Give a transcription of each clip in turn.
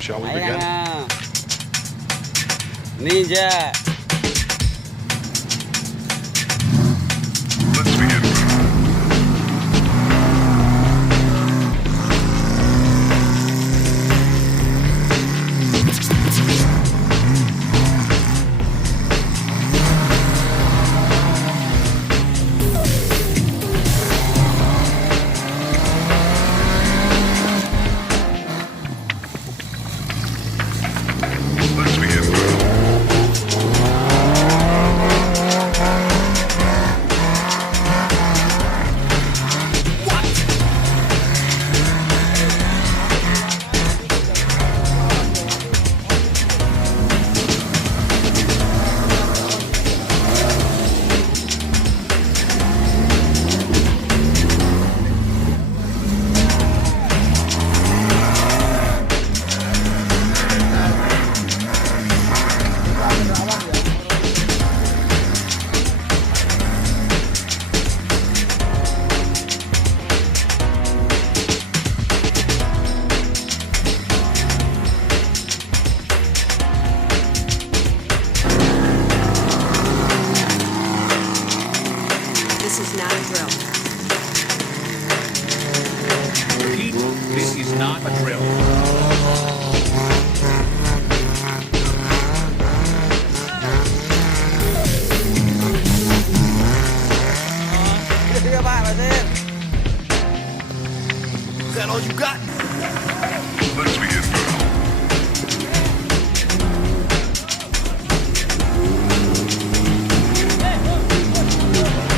Shall we begin? Ninja. Let's begin. Let's begin. This is not a drill. Repeat, this is not a drill. Is that all you got? Let's begin.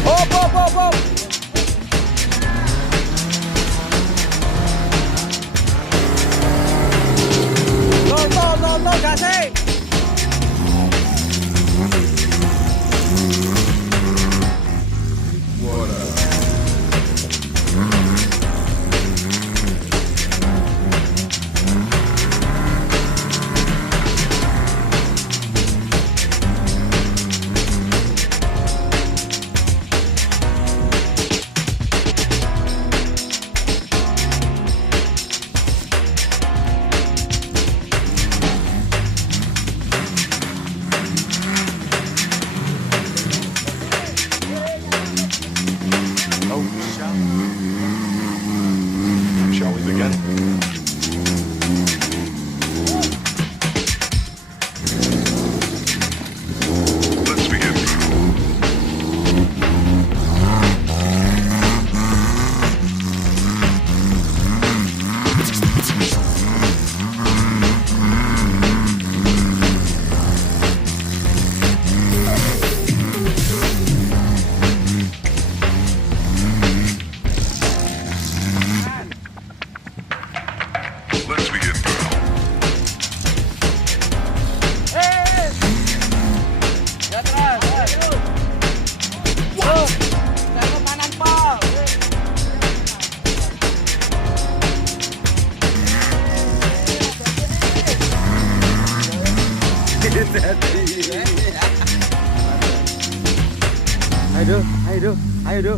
Hop. Lo, gasé. Shall we begin? Let's begin. Let's begin. Ayo,